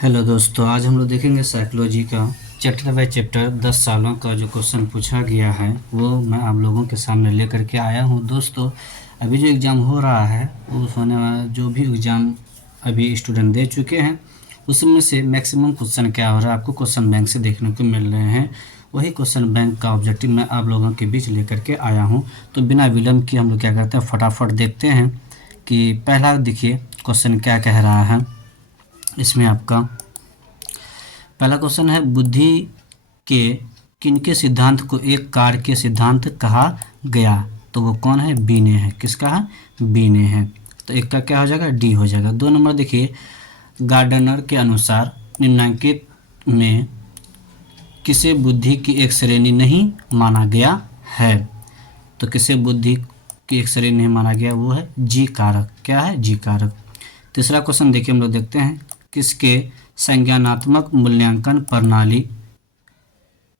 Hello दोस्तों, आज हम लोग देखेंगे साइकोलॉजी का चैप्टर बाय चैप्टर 10 सालों का जो क्वेश्चन पूछा गया है वो मैं आप लोगों के सामने लेकर के आया हूं। दोस्तों, अभी जो एग्ज़ाम हो रहा है उस होने वाला जो भी एग्ज़ाम अभी स्टूडेंट दे चुके हैं उसमें से मैक्सिमम क्वेश्चन क्या हो रहा है आपको क्वेश्चन बैंक से देखने को मिल रहे हैं। वही क्वेश्चन बैंक का ऑब्जेक्टिव मैं आप लोगों के बीच लेकर के आया हूँ। तो बिना विलम्ब के हम लोग क्या करते हैं, फटाफट देखते हैं कि पहला देखिए क्वेश्चन क्या कह रहा है। इसमें आपका पहला क्वेश्चन है, बुद्धि के किनके सिद्धांत को एक कार्य के सिद्धांत कहा गया? तो वो कौन है? बीने है। किसका है? बीने है। तो एक का क्या हो जाएगा? डी हो जाएगा। 2 नंबर देखिए, गार्डनर के अनुसार निम्नलिखित में किसे बुद्धि की एक श्रेणी नहीं माना गया है? तो किसे बुद्धि की एक श्रेणी नहीं माना गया? वो है जी कारक। क्या है? जी कारक। तीसरा क्वेश्चन देखिए, हम लोग देखते हैं, किसके संज्ञानात्मक मूल्यांकन प्रणाली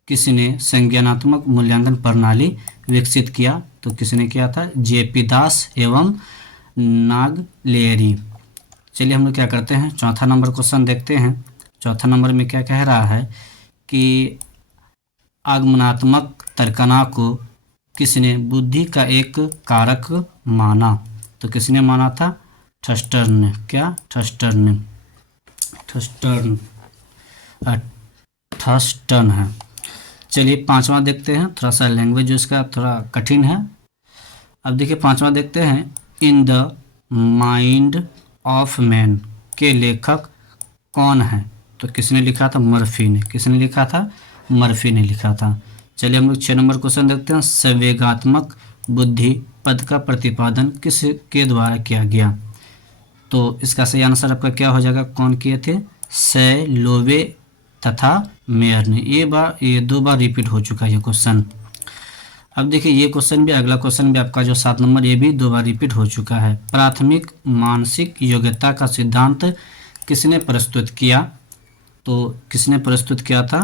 किसने संज्ञानात्मक मूल्यांकन प्रणाली विकसित किया? तो किसने किया था? जेपी दास एवं नागलेरी। चलिए हम लोग क्या करते हैं, चौथा नंबर क्वेश्चन देखते हैं। चौथा नंबर में क्या कह रहा है कि आगमनात्मक तर्कना को किसने बुद्धि का एक कारक माना? तो किसने माना था? थर्स्टन ने। क्या? थर्स्टन ने। थर्स्टन थर्स्टन है। चलिए पांचवा देखते हैं, थोड़ा सा लैंग्वेज जो इसका थोड़ा कठिन है। अब देखिए पांचवा देखते हैं, in the mind of man के लेखक कौन है? तो किसने लिखा था? मर्फी ने। किसने लिखा था? मर्फी ने लिखा था। चलिए हम लोग 6 नंबर क्वेश्चन देखते हैं, संवेगात्मक बुद्धि पद का प्रतिपादन किसके द्वारा किया गया? तो इसका सही आंसर आपका क्या हो जाएगा? कौन किए थे? सैलोवे तथा मेयर ने। ये 2 बार रिपीट हो चुका है ये क्वेश्चन। अब देखिए ये क्वेश्चन भी, अगला क्वेश्चन भी आपका जो 7 नंबर, ये भी 2 बार रिपीट हो चुका है। प्राथमिक मानसिक योग्यता का सिद्धांत किसने प्रस्तुत किया? तो किसने प्रस्तुत किया था?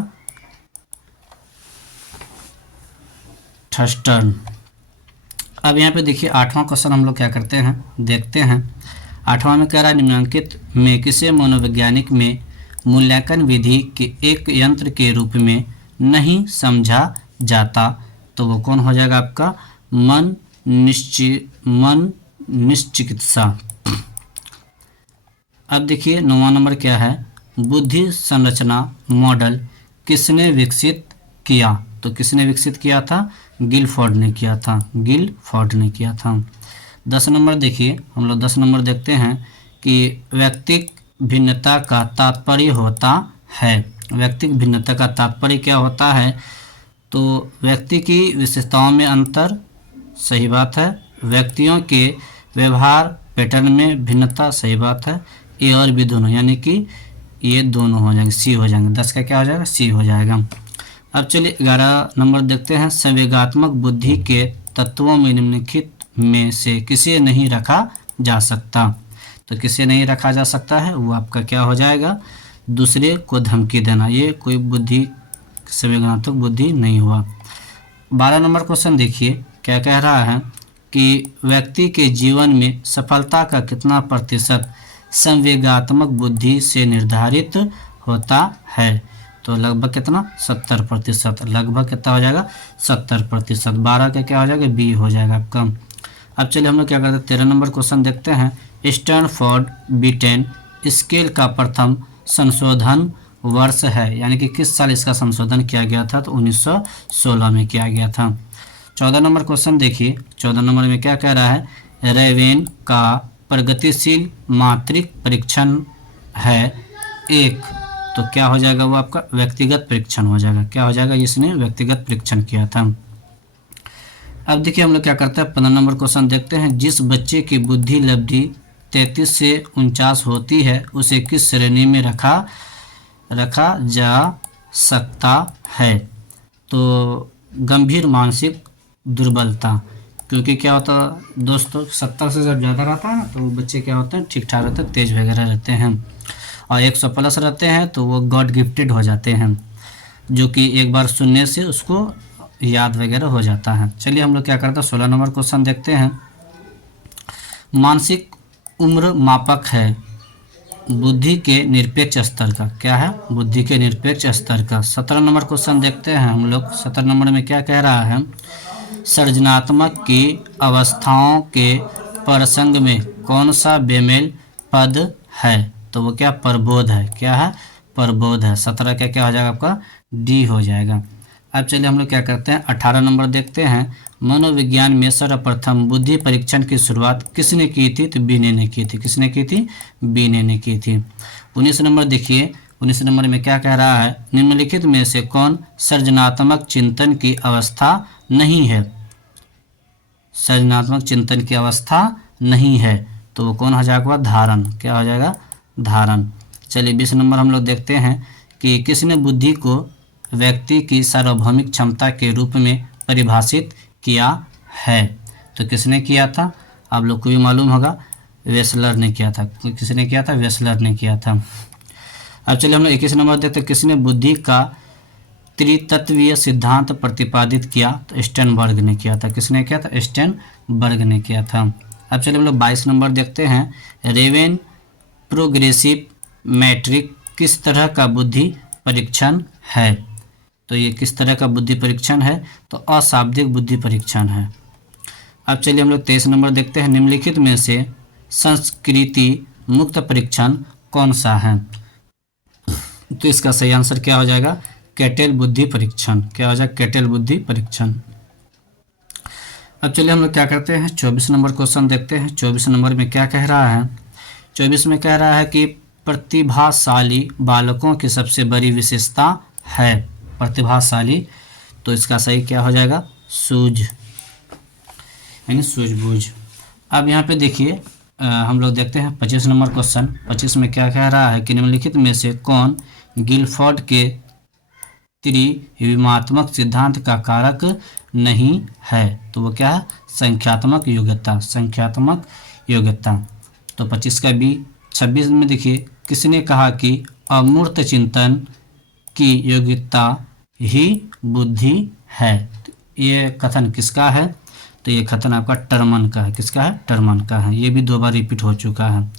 थर्स्टन। अब यहाँ पे देखिए 8वां क्वेश्चन हम लोग क्या करते हैं, देखते हैं। 8वां में कह रहा है, निम्नलिखित में किसे मनोवैज्ञानिक में मूल्यांकन विधि के एक यंत्र के रूप में नहीं समझा जाता? तो वो कौन हो जाएगा आपका? मन निश्चिकित्सा। अब देखिए 9वां नंबर क्या है, बुद्धि संरचना मॉडल किसने विकसित किया? तो किसने विकसित किया था? गिलफोर्ड ने किया था। गिलफोर्ड ने किया था। 10 नंबर देखिए, हम लोग 10 नंबर देखते हैं कि व्यक्तिक भिन्नता का तात्पर्य होता है। व्यक्तिक भिन्नता का तात्पर्य क्या होता है? तो व्यक्ति की विशेषताओं में अंतर, सही बात है। व्यक्तियों के व्यवहार पैटर्न में भिन्नता, सही बात है। ए और बी दोनों, यानी कि ये दोनों हो जाएंगे, सी हो जाएंगे। 10 का क्या हो जाएगा? सी हो जाएगा। अब चलिए 11 नंबर देखते हैं, संवेगात्मक बुद्धि के तत्वों में निम्नलिखित में से किसे नहीं रखा जा सकता? तो किसे नहीं रखा जा सकता है? वो आपका क्या हो जाएगा? दूसरे को धमकी देना। ये कोई बुद्धि, संवेगात्मक बुद्धि नहीं हुआ। 12 नंबर क्वेश्चन देखिए क्या कह रहा है कि व्यक्ति के जीवन में सफलता का कितना प्रतिशत संवेगात्मक बुद्धि से निर्धारित होता है? तो लगभग कितना? 70%। लगभग कितना हो जाएगा? 70%। 12 का क्या हो जाएगा? बी हो जाएगा आपका। अब चलिए हम लोग क्या करते हैं, 13 नंबर क्वेश्चन देखते हैं। स्टैनफोर्ड बीटेन स्केल का प्रथम संशोधन वर्ष है, यानी कि किस साल इसका संशोधन किया गया था? तो 1916 में किया गया था। 14 नंबर क्वेश्चन देखिए, 14 नंबर में क्या कह रहा है, रेवेन का प्रगतिशील मात्रिक परीक्षण है एक। तो क्या हो जाएगा? वो आपका व्यक्तिगत परीक्षण हो जाएगा। क्या हो जाएगा? इसने व्यक्तिगत परीक्षण किया था। अब देखिए हम लोग क्या करते हैं, 15 नंबर क्वेश्चन देखते हैं, जिस बच्चे की बुद्धि लब्धि 33 से 49 होती है उसे किस श्रेणी में रखा जा सकता है? तो गंभीर मानसिक दुर्बलता। क्योंकि क्या होता है दोस्तों, 70 से जब ज़्यादा रहता है ना तो वो बच्चे क्या होते हैं, ठीक ठाक रहते हैं, तेज वगैरह रहते हैं। और 100 प्लस रहते हैं तो वो गॉड गिफ्टेड हो जाते हैं, जो कि एक बार सुनने से उसको याद वगैरह हो जाता है। चलिए हम लोग क्या करते हैं, 16 नंबर क्वेश्चन देखते हैं। मानसिक उम्र मापक है बुद्धि के निरपेक्ष स्तर का, क्या है, बुद्धि के निरपेक्ष स्तर का। 17 नंबर क्वेश्चन देखते हैं हम लोग। 17 नंबर में क्या कह रहा है, सृजनात्मक की अवस्थाओं के प्रसंग में कौन सा बेमेल पद है, तो वो क्या, प्रबोध है, क्या है, प्रबोध है। 17 का क्या हो जाएगा आपका, डी हो जाएगा। अब चलिए हम लोग क्या करते हैं, 18 नंबर देखते हैं। मनोविज्ञान में सर्वप्रथम बुद्धि परीक्षण की शुरुआत किसने की थी, तो बीने ने की थी। किसने की थी, बीने ने की थी। 19 नंबर देखिए, 19 नंबर में क्या कह रहा है, निम्नलिखित में से कौन सृजनात्मक चिंतन की अवस्था नहीं है, सृजनात्मक चिंतन की अवस्था नहीं है, तो वो कौन हो जाएगा, धारण, क्या हो जाएगा, धारण। चलिए 20 नंबर हम लोग देखते हैं कि किसने बुद्धि को व्यक्ति की सार्वभौमिक क्षमता के रूप में परिभाषित किया है, तो किसने किया था, आप लोग को भी मालूम होगा, वेसलर ने किया था। किसने किया था, वेसलर ने किया था। अब चलिए हम लोग 21 नंबर देखते हैं, किसने बुद्धि का त्रितत्वीय सिद्धांत प्रतिपादित किया, तो स्टेनबर्ग ने किया था। किसने किया था, स्टेनबर्ग ने किया था। अब चलिए हम लोग 22 नंबर देखते हैं, रेवेन प्रोग्रेसिव मैट्रिक किस तरह का बुद्धि परीक्षण है, तो ये किस तरह का बुद्धि परीक्षण है, तो अशाब्दिक बुद्धि परीक्षण है। अब चलिए हम लोग 23 नंबर देखते हैं, निम्नलिखित में से संस्कृति मुक्त परीक्षण कौन सा है, तो इसका सही आंसर क्या हो जाएगा, कैटेल बुद्धि परीक्षण, क्या हो जाएगा, कैटेल बुद्धि परीक्षण। अब चलिए हम लोग क्या करते हैं, 24 नंबर क्वेश्चन देखते हैं। 24 नंबर में क्या कह रहा है, 24 में कह रहा है कि प्रतिभाशाली बालकों की सबसे बड़ी विशेषता है, प्रतिभाशाली, तो इसका सही क्या हो जाएगा, सूझ, यानी सूझबूझ। अब यहाँ पे देखिए हम लोग देखते हैं 25 नंबर क्वेश्चन। 25 में क्या कह रहा है कि निम्नलिखित में से कौन गिलफोर्ड के त्रिविमात्मक सिद्धांत का कारक नहीं है, तो वो क्या है, संख्यात्मक योग्यता, संख्यात्मक योग्यता। तो 25 का बी। 26 में देखिए, किसने कहा कि अमूर्त चिंतन की योग्यता ही बुद्धि है, तो ये कथन किसका है, तो ये कथन आपका टर्मन का है। किसका है, टर्मन का है। ये भी 2 बार रिपीट हो चुका है।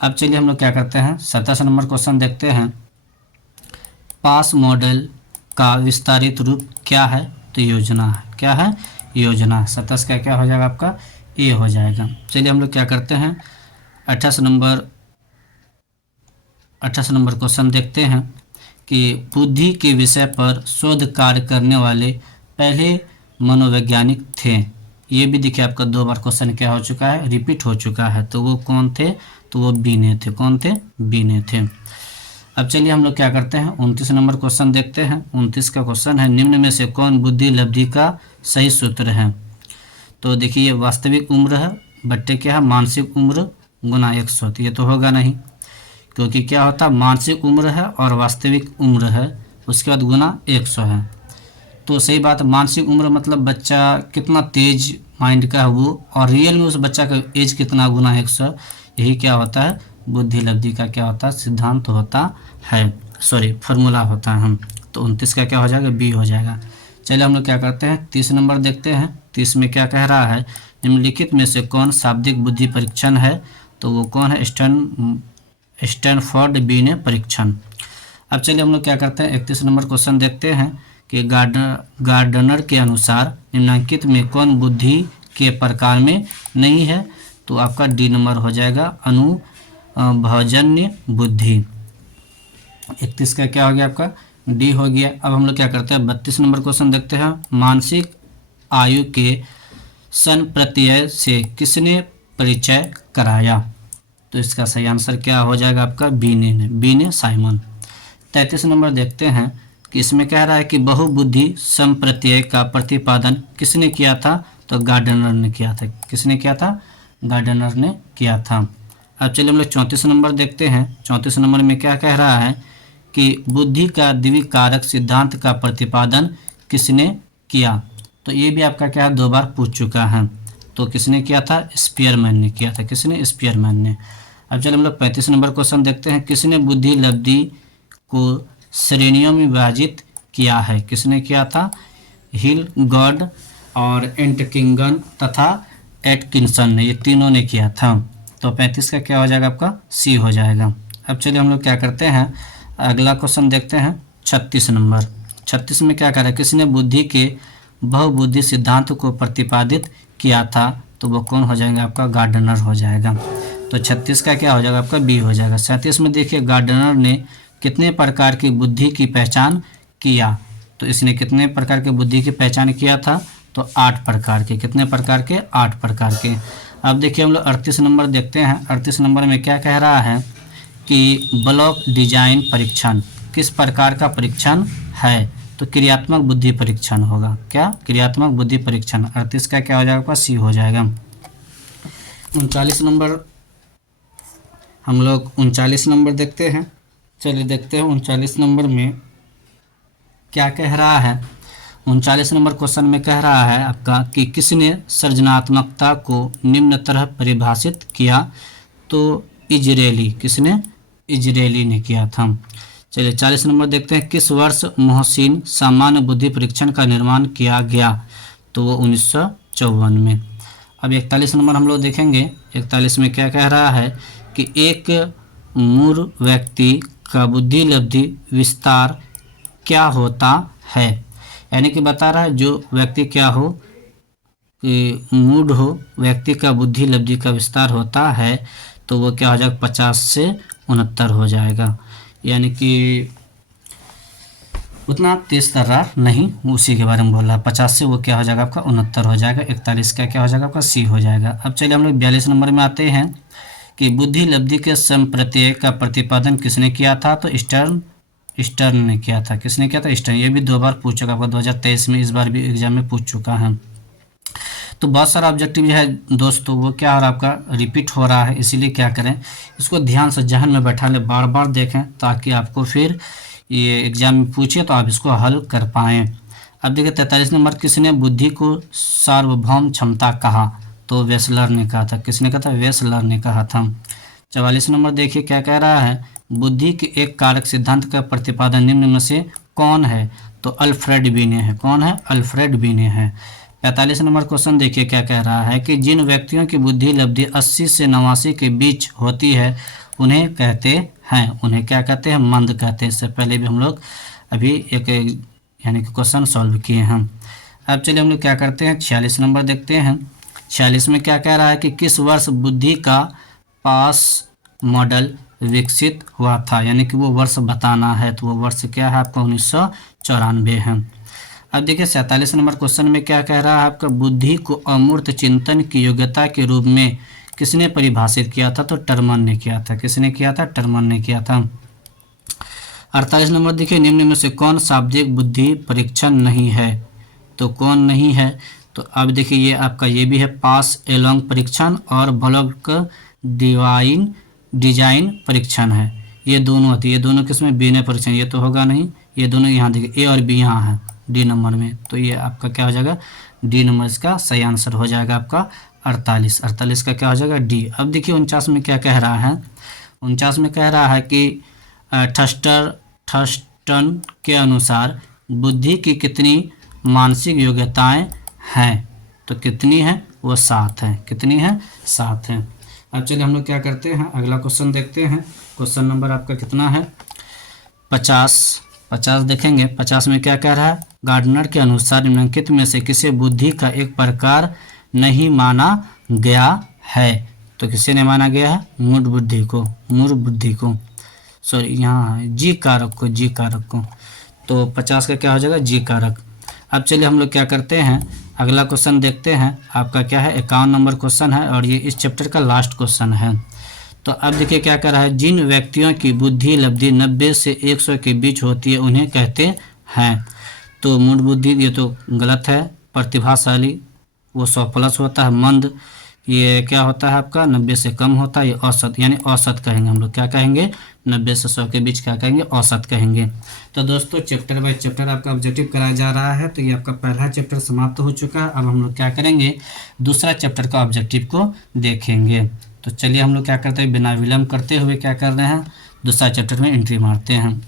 अब चलिए हम लोग क्या करते हैं, 27 नंबर क्वेश्चन देखते हैं। पास मॉडल का विस्तारित रूप क्या है, तो योजना है, क्या है, योजना। 27 का क्या हो जाएगा आपका, ए हो जाएगा। चलिए हम लोग क्या करते हैं, 28 नंबर क्वेश्चन देखते हैं कि बुद्धि के विषय पर शोध कार्य करने वाले पहले मनोवैज्ञानिक थे। ये भी देखिए आपका 2 बार क्वेश्चन क्या हो चुका है, रिपीट हो चुका है। तो वो कौन थे, तो वो बीने थे। कौन थे, बीने थे। अब चलिए हम लोग क्या करते हैं, 29 नंबर क्वेश्चन देखते हैं। 29 का क्वेश्चन है, निम्न में से कौन बुद्धि लब्धि का सही सूत्र है, तो देखिए वास्तविक उम्र है बट्टे क्या है, मानसिक उम्र गुना 100, तो ये तो होगा नहीं, क्योंकि क्या होता, मानसिक उम्र है और वास्तविक उम्र है, उसके बाद गुना 100 है। तो सही बात, मानसिक उम्र मतलब बच्चा कितना तेज माइंड का है वो, और रियल में उस बच्चा का एज कितना गुना 100, यही क्या होता है, बुद्धि लब्धि का क्या होता है, सिद्धांत होता है, सॉरी फार्मूला होता है। हम तो 29 का क्या हो जाएगा, बी हो जाएगा। चलिए हम लोग क्या करते हैं, 30 नंबर देखते हैं। 30 में क्या कह रहा है, निम्नलिखित में से कौन शाब्दिक बुद्धि परीक्षण है, तो वो कौन है, स्टैनफोर्ड बीने परीक्षण। अब चलिए हम लोग क्या करते हैं, 31 नंबर क्वेश्चन देखते हैं कि गार्डनर के अनुसार निम्नलिखित में कौन बुद्धि के प्रकार में नहीं है, तो आपका डी नंबर हो जाएगा, अनुभवजन्य बुद्धि। 31 का क्या हो गया आपका, डी हो गया। अब हम लोग क्या करते हैं, 32 नंबर क्वेश्चन देखते हैं। मानसिक आयु के संप्रत्यय से किसने परिचय कराया, तो इसका सही आंसर क्या हो जाएगा आपका, बीने साइमन। 33 नंबर देखते हैं कि इसमें कह रहा है कि बहुबुद्धि संप्रत्यय का प्रतिपादन किसने किया था, तो गार्डनर ने किया था। किसने किया था, गार्डनर ने किया था। अब चलिए हम लोग 34 नंबर देखते हैं। 34 नंबर में क्या कह रहा है कि बुद्धि का द्विकारक सिद्धांत का प्रतिपादन किसने किया, तो ये भी आपका क्या 2 बार पूछ चुका है, तो किसने किया था, स्पीयरमैन ने किया था। किसने, स्पीयरमैन ने। अब चलिए हम लोग 35 नंबर क्वेश्चन देखते हैं। किसने बुद्धि लब्धि को श्रेणियों में विभाजित किया है, किसने किया था, हिल गॉड और एंटकिंगन तथा एटकिंसन ने, ये तीनों ने किया था। तो 35 का क्या हो जाएगा आपका, सी हो जाएगा। अब चलिए हम लोग क्या करते हैं, अगला क्वेश्चन देखते हैं 36 नंबर। 36 में क्या कह रहा है, किसने बुद्धि के बहुबुद्धि सिद्धांत को प्रतिपादित किया था, तो वो कौन हो जाएगा आपका, गार्डनर हो जाएगा। तो 36 का क्या हो जाएगा आपका, बी हो जाएगा। 37 में देखिए, गार्डनर ने कितने प्रकार की बुद्धि की पहचान किया, तो इसने कितने प्रकार की बुद्धि की पहचान किया था, तो 8 प्रकार के। कितने प्रकार के, 8 प्रकार के। अब देखिए हम लोग 38 नंबर देखते हैं। 38 नंबर में क्या कह रहा है कि ब्लॉक डिजाइन परीक्षण किस प्रकार का परीक्षण है, तो क्रियात्मक बुद्धि परीक्षण होगा। क्या, क्रियात्मक बुद्धि परीक्षण। 38 का क्या हो जाएगा आपका, सी हो जाएगा। 39 नंबर हम लोग 39 नंबर देखते हैं। चलिए देखते हैं 39 नंबर में क्या कह रहा है। 39 नंबर क्वेश्चन में कह रहा है आपका कि किसने सृजनात्मकता को निम्न तरह परिभाषित किया, तो इजरायली, किसने, इजरायली ने किया था। चलिए 40 नंबर देखते हैं, किस वर्ष मोहसिन सामान्य बुद्धि परीक्षण का निर्माण किया गया, तो वो 1954 में। अब 41 नंबर हम लोग देखेंगे। 41 में क्या कह रहा है कि एक मूर्ख व्यक्ति का बुद्धि लब्धि विस्तार क्या होता है, यानी कि बता रहा है जो व्यक्ति क्या हो, कि मूड हो, व्यक्ति का बुद्धि लब्धि का विस्तार होता है, तो वो क्या हो जाएगा, 50 से 69 हो जाएगा। यानी कि उतना तेज तर्रा नहीं, उसी के बारे में बोल रहा है। 50 से वो क्या हो जाएगा आपका 69 हो जाएगा। 41 का क्या हो जाएगा आपका, सी हो जाएगा। अब चलिए हम लोग 42 नंबर में आते हैं कि बुद्धि लब्धि के संप्रत्यय का प्रतिपादन किसने किया था, तो स्टर्न ने किया था। किसने किया था, स्टर्न। ये भी 2 बार पूछ चुका आपका 2023 में, इस बार भी एग्जाम में पूछ चुका है। तो बहुत सारा ऑब्जेक्टिव है दोस्तों, वो क्या हो रहा है आपका, रिपीट हो रहा है, इसीलिए क्या करें, इसको ध्यान से जहन में बैठा ले, बार बार देखें, ताकि आपको फिर ये एग्जाम में पूछे तो आप इसको हल कर पाएँ। अब देखिए 43 नंबर, किसने बुद्धि को सार्वभौम क्षमता कहा, तो वेसलर ने कहा था। किसने कहा था, वेसलर ने कहा था। 44 नंबर देखिए क्या कह रहा है, बुद्धि के एक कारक सिद्धांत का प्रतिपादन निम्न में से कौन है, तो अल्फ्रेड बीने है। कौन है, अल्फ्रेड बीने है। 45 नंबर क्वेश्चन देखिए क्या कह रहा है कि जिन व्यक्तियों की बुद्धि लब्धि 80 से 89 के बीच होती है उन्हें कहते हैं, उन्हें क्या कहते हैं, मंद कहते हैं। इससे पहले भी हम लोग अभी एक यानी कि क्वेश्चन सॉल्व किए हैं। अब चलिए हम लोग क्या करते हैं, 46 नंबर देखते हैं। 46 में क्या कह रहा है कि किस वर्ष बुद्धि का पास मॉडल विकसित हुआ था, यानी कि वो वर्ष बताना है, तो वो वर्ष क्या है आपका 1994 है। अब देखिए 47 नंबर क्वेश्चन में क्या कह रहा है आपका, बुद्धि को अमूर्त चिंतन की योग्यता के रूप में किसने परिभाषित किया था, तो टर्मन ने किया था। किसने किया था, टर्मन ने किया था। 48 नंबर देखिए, निम्न में से कौन शाब्दिक बुद्धि परीक्षण नहीं है, तो कौन नहीं है, तो अब देखिए ये आपका ये भी है, पास एलोंग परीक्षण और ब्लॉक डिजाइन परीक्षण है। ये दोनों होती है, ये दोनों किसमें, बीने परीक्षण, ये तो होगा नहीं, ये दोनों यहाँ देखिए, ए और बी यहाँ है डी नंबर में, तो ये आपका क्या हो जाएगा, डी नंबर इसका सही आंसर हो जाएगा आपका 48। 48 का क्या हो जाएगा, डी। अब देखिए 49 में क्या कह रहा है, 49 में कह रहा है कि थर्स्टन के अनुसार बुद्धि की कितनी मानसिक योग्यताएं हैं, तो कितनी है, वो 7 है। कितनी है, 7 है। अब चलिए हम लोग क्या करते हैं, अगला क्वेश्चन देखते हैं। क्वेश्चन नंबर आपका कितना है, 50 देखेंगे। 50 में क्या कह रहा है, गार्डनर के अनुसार निम्नलिखित में से किसे बुद्धि का एक प्रकार नहीं माना गया है, तो किसे नहीं माना गया है, मूढ़ बुद्धि को, सॉरी यहाँ जी कारक को, तो 50 का क्या हो जाएगा, जी कारक। अब चलिए हम लोग क्या करते हैं, अगला क्वेश्चन देखते हैं। आपका क्या है, 51 नंबर क्वेश्चन है और ये इस चैप्टर का लास्ट क्वेश्चन है। तो अब देखिए क्या कर रहा है, जिन व्यक्तियों की बुद्धि लब्धि 90 से 100 के बीच होती है उन्हें कहते हैं, तो मूढ़ बुद्धि ये तो गलत है। प्रतिभाशाली वो 100+ होता है। मंद ये क्या होता है आपका, 90 से कम होता है। ये औसत, यानी औसत कहेंगे हम लोग, क्या कहेंगे, 90 से 100 के बीच क्या कहेंगे, औसत कहेंगे। तो दोस्तों चैप्टर बाय चैप्टर आपका ऑब्जेक्टिव कराया जा रहा है। तो ये आपका पहला चैप्टर समाप्त हो चुका है। अब हम लोग क्या करेंगे, दूसरा चैप्टर का ऑब्जेक्टिव को देखेंगे। तो चलिए हम लोग क्या करते हैं, बिना विलम्ब करते हुए क्या कर रहे हैं, दूसरा चैप्टर में एंट्री मारते हैं।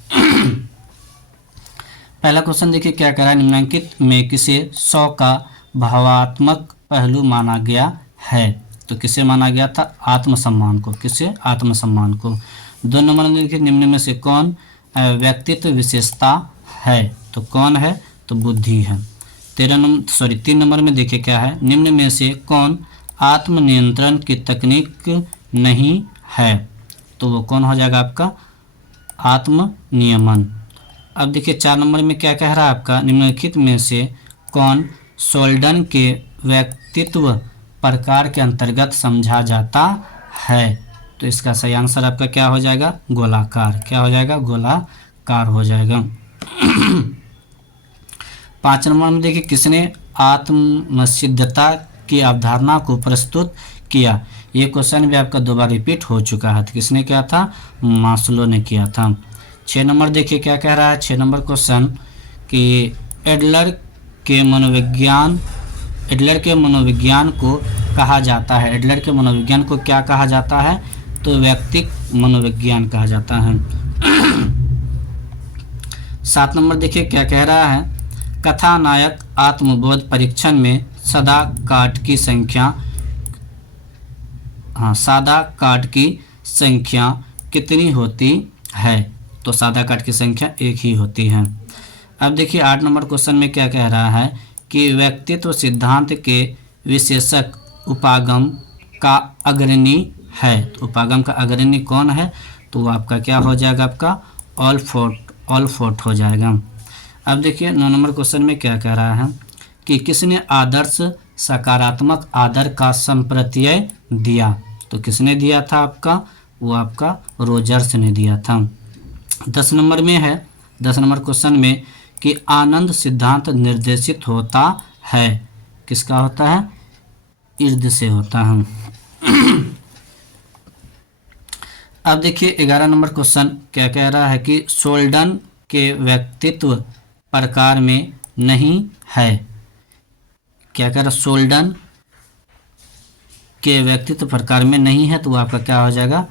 पहला क्वेश्चन देखिए क्या कह रहा है, निम्नलिखित में किसे 100 का भावात्मक पहलू माना गया है, तो किसे माना गया था, आत्मसम्मान को। किसे, आत्मसम्मान को। 2 नंबर में देखिए निम्न में से कौन व्यक्तित्व विशेषता है, तो कौन है, तो बुद्धि है। 3 नंबर में देखिए क्या है, निम्न में से कौन आत्मनियंत्रण की तकनीक नहीं है, तो वो कौन हो जाएगा आपका आत्म नियमन। अब देखिए 4 नंबर में क्या कह रहा है आपका, निम्नलिखित में से कौन सोल्डन के व्यक्तित्व प्रकार के अंतर्गत समझा जाता है, तो इसका सही आंसर आपका क्या हो जाएगा, गोलाकार। क्या हो जाएगा, गोलाकार हो जाएगा। 5 नंबर में देखिए किसने आत्मसिद्धता की अवधारणा को प्रस्तुत किया, ये क्वेश्चन भी आपका 2 बार रिपीट हो चुका है, तो किसने किया था, मास्लो ने किया था। 6 नंबर देखिए क्या कह रहा है, 6 नंबर क्वेश्चन कि एडलर के मनोविज्ञान को कहा जाता है, एडलर के मनोविज्ञान को क्या कहा जाता है, तो व्यक्तिक मनोविज्ञान कहा जाता है। 7 नंबर देखिए क्या कह रहा है, कथानायक आत्मबोध परीक्षण में सादा कार्ड की संख्या कितनी होती है, तो सादा कार्ड की संख्या 1 ही होती है। अब देखिए 8 नंबर क्वेश्चन में क्या कह रहा है कि व्यक्तित्व सिद्धांत के विशेषक उपागम का अग्रणी है, तो उपागम का अग्रणी कौन है, तो वो आपका क्या हो जाएगा, आपका ऑलफोर्ट हो जाएगा। अब देखिए 9 नंबर क्वेश्चन में क्या कह रहा है कि किसने आदर्श सकारात्मक आदर का संप्रत्यय दिया, तो किसने दिया था आपका, वो आपका रोजर्स ने दिया था। 10 नंबर में है, 10 नंबर क्वेश्चन में कि आनंद सिद्धांत निर्देशित होता है, किसका होता है, इर्द से होता है। अब देखिए 11 नंबर क्वेश्चन क्या कह रहा है कि सोल्डन के व्यक्तित्व प्रकार में नहीं है, क्या कह रहा है, सोल्डन के व्यक्तित्व प्रकार में नहीं है, तो वो आपका क्या हो जाएगा,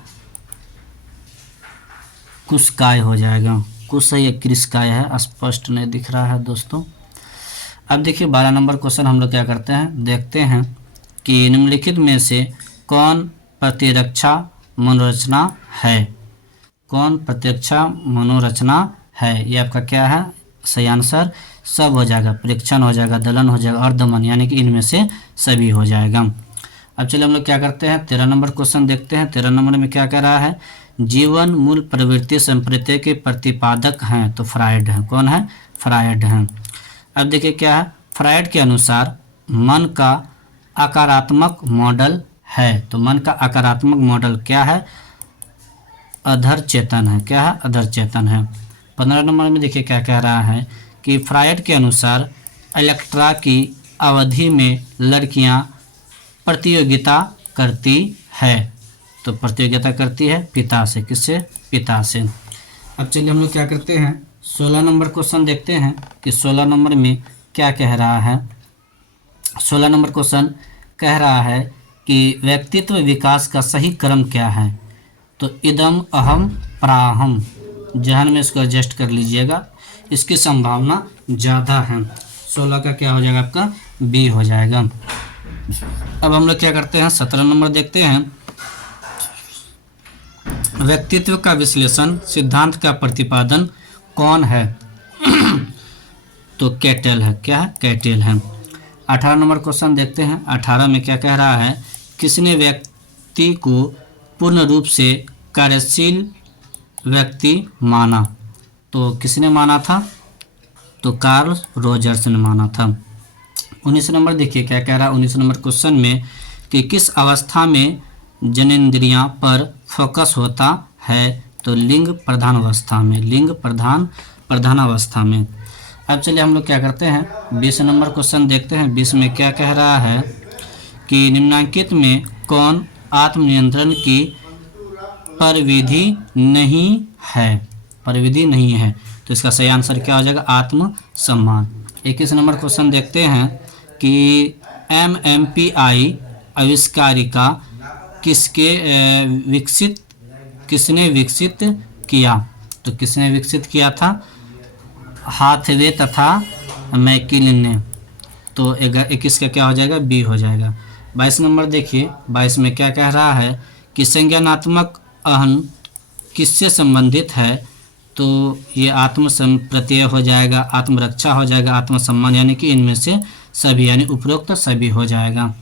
कुशकाय हो जाएगा। कुश है या कृषकाय है, स्पष्ट नहीं दिख रहा है दोस्तों। अब देखिए 12 नंबर क्वेश्चन हम लोग क्या करते हैं, देखते हैं कि निम्नलिखित में से कौन प्रतिरक्षा मनोरचना है, कौन प्रतिरक्षा मनोरचना है, ये आपका क्या है, सही आंसर सब हो जाएगा, परीक्षण हो जाएगा, दलन हो जाएगा और दमन, यानी कि इनमें से सभी हो जाएगा। अब चलिए हम लोग क्या करते हैं, 13 नंबर क्वेश्चन देखते हैं। 13 नंबर में क्या कह रहा है, जीवन मूल प्रवृत्ति संप्रत्यय के प्रतिपादक हैं, तो फ्रायड है, कौन है, फ्रायड हैं। अब देखिए क्या है, फ्रायड के अनुसार मन का आकारात्मक मॉडल है, तो मन का आकारात्मक मॉडल क्या है, अधर चेतन है, क्या है, अधर चेतन है। 15 नंबर में देखिए क्या कह रहा है कि फ्रायड के अनुसार इलेक्ट्रा की अवधि में लड़कियां प्रतियोगिता करती है, तो प्रतियोगिता करती है पिता से, किससे, पिता से। अब चलिए हम लोग क्या करते हैं, 16 नंबर क्वेश्चन देखते हैं कि 16 नंबर में क्या कह रहा है। 16 नंबर क्वेश्चन कह रहा है कि व्यक्तित्व विकास का सही क्रम क्या है, तो इदम अहम प्राहम, जहन में इसको एडजस्ट कर लीजिएगा, इसकी संभावना ज़्यादा है। 16 का क्या हो जाएगा, आपका बी हो जाएगा। अब हम लोग क्या करते हैं, 17 नंबर देखते हैं, व्यक्तित्व का विश्लेषण सिद्धांत का प्रतिपादन कौन है, तो कैटेल है, क्या है, कैटेल है। 18 नंबर क्वेश्चन देखते हैं। 18 में क्या कह रहा है, किसने व्यक्ति को पूर्ण रूप से कार्यशील व्यक्ति माना, तो किसने माना था, तो कार्ल रोजर्स ने माना था। 19 नंबर देखिए क्या कह रहा है 19 नंबर क्वेश्चन में कि किस अवस्था में जनेंद्रियां पर फोकस होता है, तो लिंग प्रधान अवस्था में, लिंग प्रधान अवस्था में। अब चलिए हम लोग क्या करते हैं 20 नंबर क्वेश्चन देखते हैं। 20 में क्या कह रहा है कि निम्नलिखित में कौन आत्मनियंत्रण की परिविधि नहीं है, परिविधि नहीं है, तो इसका सही आंसर क्या हो जाएगा, आत्मसम्मान। 21 नंबर क्वेश्चन देखते हैं कि MMPI आविष्कारिका किसने विकसित किया, तो किसने विकसित किया था, हाथवे तथा मैकिलन ने, तो 21 का क्या हो जाएगा, बी हो जाएगा। 22 नंबर देखिए 22 में क्या कह रहा है कि संज्ञानात्मक अहन किससे संबंधित है, तो ये आत्म प्रत्यय हो जाएगा, आत्मरक्षा हो जाएगा, आत्मसम्मान, यानी कि इनमें से सभी, यानी उपरोक्त सभी हो जाएगा।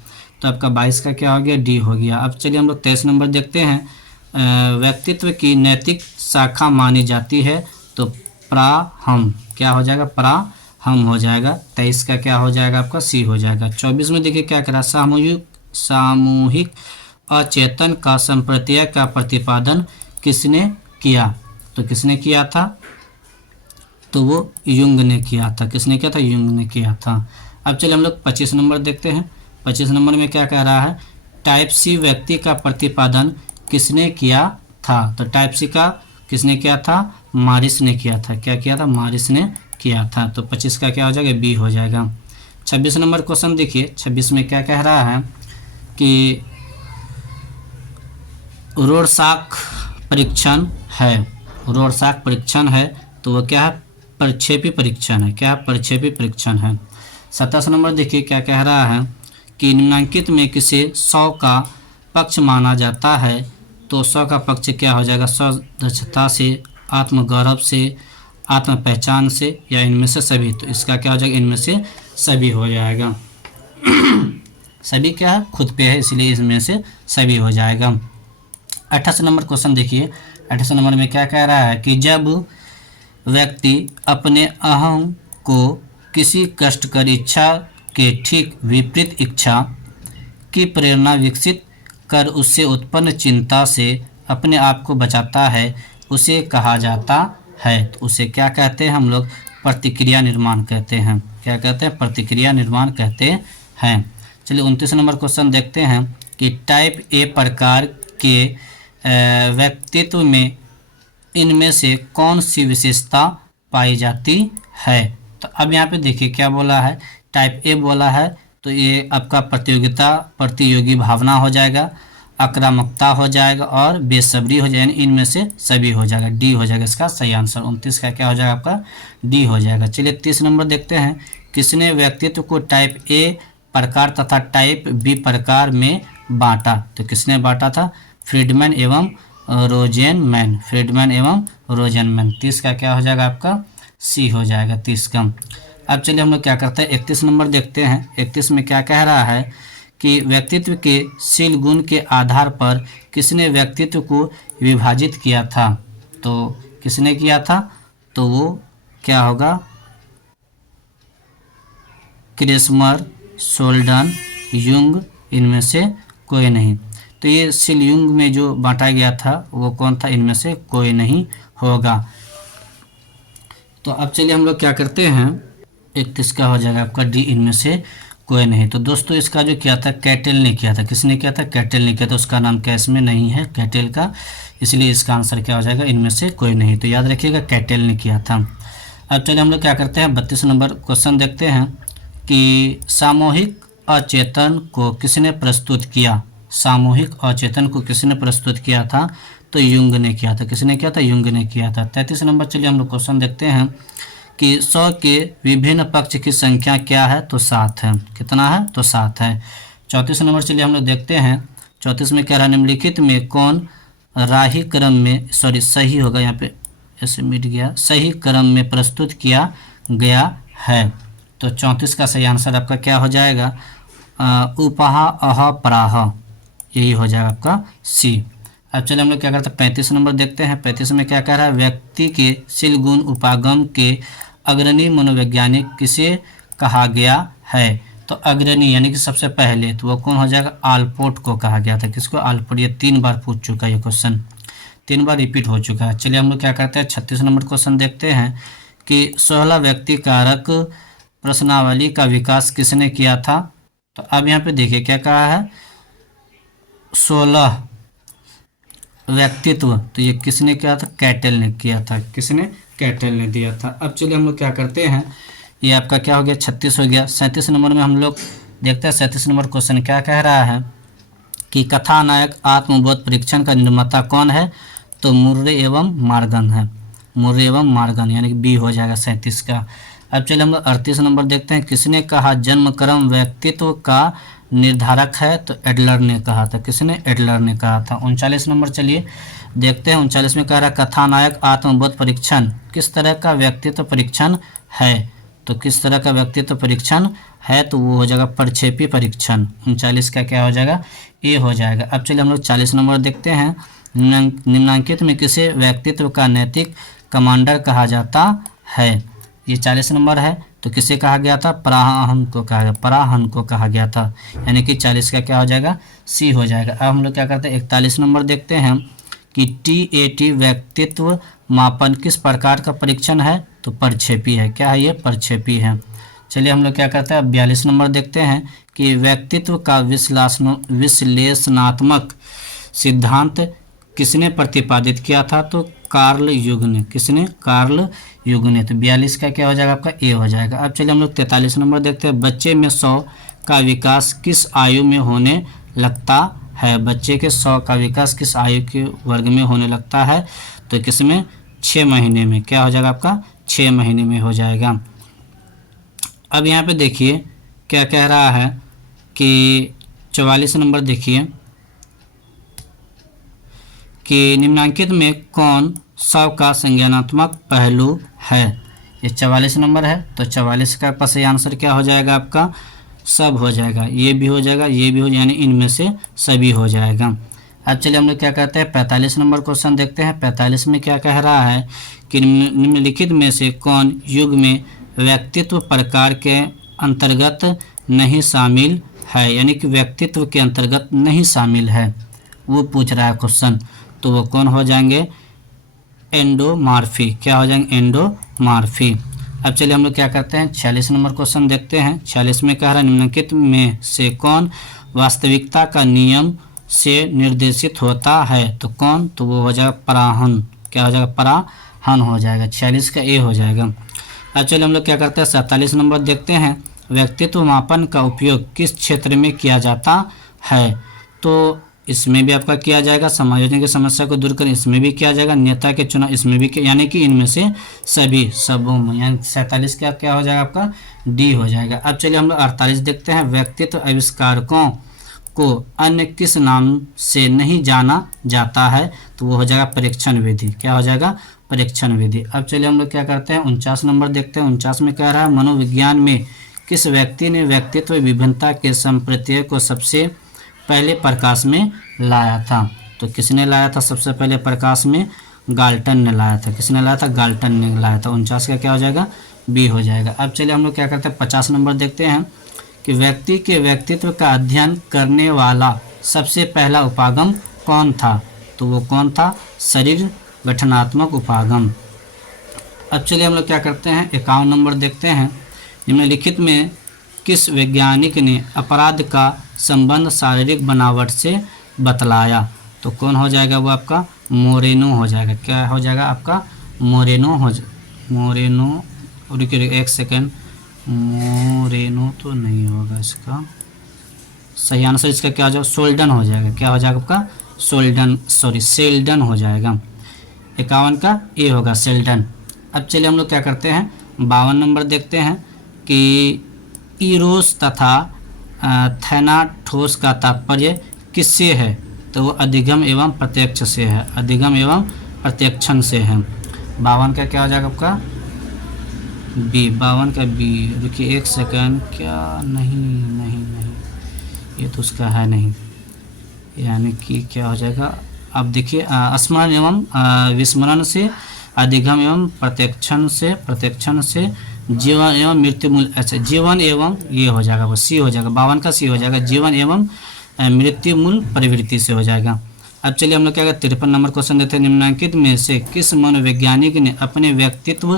तो आपका 22 का क्या हो गया, डी हो गया। अब चलिए हम लोग 23 नंबर देखते हैं। व्यक्तित्व की नैतिक शाखा मानी जाती है, तो प्राहम क्या हो जाएगा, प्राहम हो जाएगा। 23 का क्या हो जाएगा आपका, सी हो जाएगा। 24 में देखिए क्या करा, सामूहिक अचेतन का संप्रत्यय का प्रतिपादन किसने किया, तो किसने किया था, तो वो युंग ने किया था। किसने किया था, युंग ने किया था। अब चलिए हम लोग 25 नंबर देखते हैं। 25 नंबर में क्या कह रहा है, टाइप सी व्यक्ति का प्रतिपादन किसने किया था, तो टाइप सी का किसने किया था, मारिस ने किया था। क्या किया था, मारिस ने किया था। तो 25 का क्या हो जाएगा, बी हो जाएगा। 26 नंबर क्वेश्चन देखिए। 26 में क्या कह रहा है कि रोरसाक परीक्षण है, रोरसाक परीक्षण है, तो वो क्या है, प्रक्षेपी परीक्षण है। क्या प्रक्षेपी परीक्षण है। 27 नंबर देखिए क्या कह रहा है कि निम्नलिखित में किसे 100 का पक्ष माना जाता है, तो 100 का पक्ष क्या हो जाएगा, स्वदक्षता से, आत्मगौरव से, आत्म पहचान से, या इनमें से सभी। तो इसका क्या हो जाएगा, इनमें से सभी हो जाएगा। सभी क्या है, खुद पे है, इसलिए इसमें से सभी हो जाएगा। 28 नंबर क्वेश्चन देखिए। 28 नंबर में क्या कह रहा है कि जब व्यक्ति अपने अहम को किसी कष्टकर इच्छा के ठीक विपरीत इच्छा की प्रेरणा विकसित कर उससे उत्पन्न चिंता से अपने आप को बचाता है, उसे कहा जाता है, तो उसे क्या कहते हैं हम लोग, प्रतिक्रिया निर्माण कहते हैं। क्या कहते हैं, प्रतिक्रिया निर्माण कहते हैं। चलिए 29 नंबर क्वेश्चन देखते हैं कि टाइप ए प्रकार के व्यक्तित्व में इनमें से कौन सी विशेषता पाई जाती है। तो अब यहाँ पे देखिए क्या बोला है, टाइप ए बोला है, तो ये आपका प्रतियोगी भावना हो जाएगा, आक्रामकता हो जाएगा और बेसब्री हो जाएगा, इनमें से सभी हो जाएगा। डी हो जाएगा इसका सही आंसर। 29 का क्या हो जाएगा आपका, डी हो जाएगा। चलिए 30 नंबर देखते हैं। किसने व्यक्तित्व को टाइप ए प्रकार तथा टाइप बी प्रकार में बांटा, तो किसने बांटा था, फ्रीडमैन एवं रोजेनमैन, फ्रीडमैन एवं रोजेनमैन। 30 का क्या हो जाएगा आपका, सी हो जाएगा 30 का। अब चलिए हम लोग क्या करते हैं, 31 नंबर देखते हैं। 31 में क्या कह रहा है कि व्यक्तित्व के शील गुण के आधार पर किसने व्यक्तित्व को विभाजित किया था, तो किसने किया था, तो वो क्या होगा, क्रेस्मर, सोल्डन, युंग, इनमें से कोई नहीं। तो ये शील युंग में जो बांटा गया था वो कौन था, इनमें से कोई नहीं होगा। तो अब चलिए हम लोग क्या करते हैं, 31 का हो जाएगा आपका डी, इनमें से कोई नहीं। तो दोस्तों इसका जो किया था कैटेल ने किया था। किसने किया था, कैटेल ने किया था। उसका नाम कैश में नहीं है कैटेल का, इसलिए इसका आंसर क्या हो जाएगा, इनमें से कोई नहीं। तो याद रखिएगा कैटेल ने किया था। अब चलिए हम लोग क्या करते हैं, 32 नंबर क्वेश्चन देखते हैं कि सामूहिक अचेतन को किसने प्रस्तुत किया, सामूहिक अचेतन को किसने प्रस्तुत किया था, तो युंग ने किया था। किसने किया था, युंग ने किया था। 33 नंबर चलिए हम लोग क्वेश्चन देखते हैं कि 100 के विभिन्न पक्ष की संख्या क्या है, तो 7 है। कितना है, तो 7 है। 34 नंबर चलिए हम लोग देखते हैं। 34 में क्या रहा, निम्नलिखित में कौन राही क्रम में, सही होगा, यहाँ पे ऐसे मिट गया, सही क्रम में प्रस्तुत किया गया है। तो 34 का सही आंसर आपका क्या हो जाएगा, उपहा, अह, प्राह, यही हो जाएगा आपका सी। अब चलिए हम लोग क्या करते हैं, 35 नंबर देखते हैं। 35 में क्या कह रहा है, व्यक्ति के शील गुण उपागम के अग्रणी मनोवैज्ञानिक किसे कहा गया है, तो अग्रणी यानी कि सबसे पहले, तो वो कौन हो जाएगा, आल्पोर्ट को कहा गया था। किसको, आल्पोर्ट। ये 3 बार पूछ चुका है, ये क्वेश्चन 3 बार रिपीट हो चुका है। चलिए हम लोग क्या करते हैं, 36 नंबर क्वेश्चन देखते हैं कि 16 व्यक्ति कारक प्रश्नावली का विकास किसने किया था। तो अब यहाँ पे देखिए क्या कहा है, 16 व्यक्तित्व, तो ये किसने किया था, कैटेल ने किया था। किसने, कैटेल ने दिया था। अब चलिए हम लोग क्या करते हैं, ये आपका क्या हो गया, 36 हो गया। 37 नंबर में हम लोग देखते हैं 37 नंबर क्वेश्चन क्या कह रहा है कि कथानायक आत्मबोध परीक्षण का निर्माता कौन है, तो मुर्रे एवं मार्गन है। मुर्रे एवं मार्गन यानी कि बी हो जाएगा 37 का। अब चलिए हम लोग 38 नंबर देखते हैं। किसने कहा जन्म क्रम व्यक्तित्व का निर्धारक है? तो एडलर ने कहा था। किसने? एडलर ने कहा था। 39 नंबर चलिए देखते हैं। 39 में कह रहा है कथानायक आत्मबोध परीक्षण किस तरह का व्यक्तित्व परीक्षण है? तो किस तरह का व्यक्तित्व परीक्षण है? तो वो हो जाएगा प्रक्षेपी परीक्षण। 39 का क्या हो जाएगा? ए हो जाएगा। अब चलिए हम लोग 40 नंबर देखते हैं। निम्नांकित में किसे व्यक्तित्व का नैतिक कमांडर कहा जाता है? ये 40 नंबर है। तो किसे कहा गया था? पराहन को कहा गया, पराहन को कहा गया था। यानी कि 40 का क्या हो जाएगा? सी हो जाएगा। अब हम लोग क्या करते हैं 41 नंबर देखते हैं कि TAT व्यक्तित्व मापन किस प्रकार का परीक्षण है? तो प्रक्षेपी है। क्या है ये? प्रक्षेपी है। चलिए हम लोग क्या करते हैं अब 42 नंबर देखते हैं कि व्यक्तित्व का विश्लेषणात्मक सिद्धांत किसने प्रतिपादित किया था? तो कार्ल युग ने। किसने? कार्ल युग ने। तो 42 का क्या हो जाएगा? आपका ए हो जाएगा। अब चलिए हम लोग 43 नंबर देखते हैं। बच्चे में 100 का विकास किस आयु में होने लगता है? बच्चे के 100 का विकास किस आयु के वर्ग में होने लगता है? तो किसमें? 6 महीने में। क्या हो जाएगा आपका? 6 महीने में हो जाएगा। अब यहाँ पे देखिए क्या कह रहा है कि 44 नंबर देखिए कि निम्नांकित में कौन सब का संज्ञानात्मक पहलू है? ये 44 नंबर है। तो 44 का पास आंसर क्या हो जाएगा आपका? सब हो जाएगा। ये भी हो जाएगा, ये भी हो, यानी इनमें से सभी हो जाएगा। अब चलिए हम लोग क्या करते हैं 45 नंबर क्वेश्चन देखते हैं। 45 में क्या कह रहा है कि निम्नलिखित में से कौन युग में व्यक्तित्व प्रकार के अंतर्गत नहीं शामिल है? यानी कि व्यक्तित्व के अंतर्गत नहीं शामिल है, वो पूछ रहा है क्वेश्चन। तो वो कौन हो जाएंगे? एंडोमार्फी। क्या हो जाएंगे? एंडोमार्फी। अब चलिए हम लोग क्या करते हैं 46 नंबर क्वेश्चन देखते हैं। 46 में कह रहा है निम्नलिखित में से कौन वास्तविकता का नियम से निर्देशित होता है? तो कौन? तो वो हो जाएगा पराहन। क्या हो जाएगा? पराहन हो जाएगा। 46 का ए हो जाएगा। अब चलिए हम लोग क्या करते हैं 47 नंबर देखते हैं। व्यक्तित्व मापन का उपयोग किस क्षेत्र में किया जाता है? तो इसमें भी आपका किया जाएगा। समायोजन की समस्या को दूर करें, इसमें भी किया जाएगा। नेता के चुनाव, इसमें भी, यानी कि इनमें से सभी सबों में, यानी 47 का क्या हो जाएगा आपका? डी हो जाएगा। अब चलिए हम लोग 48 देखते हैं। व्यक्तित्व आविष्कारकों को अन्य किस नाम से नहीं जाना जाता है? तो वो हो जाएगा परीक्षण विधि। क्या हो जाएगा? परीक्षण विधि। अब चलिए हम लोग क्या करते हैं 49 नंबर देखते हैं। 49 में कह रहा है मनोविज्ञान में किस व्यक्ति ने व्यक्तित्व विभिन्नता के संप्रत्यय को सबसे पहले प्रकाश में लाया था? तो किसने लाया था सबसे पहले प्रकाश में? गाल्टन ने लाया था। किसने लाया था? गाल्टन ने लाया था। 49 का क्या हो जाएगा? बी हो जाएगा। अब चलिए हम लोग क्या करते हैं 50 नंबर देखते हैं कि व्यक्ति के व्यक्तित्व का अध्ययन करने वाला सबसे पहला उपागम कौन था? तो वो कौन था? शरीर गठनात्मक उपागम। अब चलिए हम लोग क्या करते हैं 51 नंबर देखते हैं। निम्नलिखित में किस वैज्ञानिक ने अपराध का संबंध शारीरिक बनावट से बतलाया? तो कौन हो जाएगा? वो आपका मोरेनो हो जाएगा। क्या हो जाएगा आपका? Moreno Moreno. रुकिए एक सेकेंड, मोरेनो तो नहीं होगा इसका। सही आंसर इसका क्या हो जाएगा? सोल्डन हो जाएगा। क्या हो जाएगा आपका? सेल्डन हो जाएगा। 51 का ए होगा, सेल्डन। अब चलिए हम लोग क्या करते हैं 52 नंबर देखते हैं कि इरोस तथा थैनाठोस का तात्पर्य किससे है? तो वो अधिगम एवं प्रत्यक्ष से है। अधिगम एवं प्रत्यक्षण से है। 52 का क्या हो जाएगा आपका? बी। 52 का बी। रुकिए एक सेकंड, क्या? नहीं, ये तो उसका है नहीं, यानी कि क्या हो जाएगा? अब देखिए स्मरण एवं विस्मरण से, अधिगम एवं प्रत्यक्षण से, जीवन एवं मृत्यु मूल। अच्छा, जीवन एवं, ये हो जाएगा वो सी हो जाएगा। 52 का सी हो जाएगा। जीवन एवं मृत्यु मूल प्रवृत्ति से हो जाएगा। अब चलिए हम लोग क्या 53 नंबर क्वेश्चन देते हैं। निम्नलिखित में से किस मनोवैज्ञानिक ने अपने व्यक्तित्व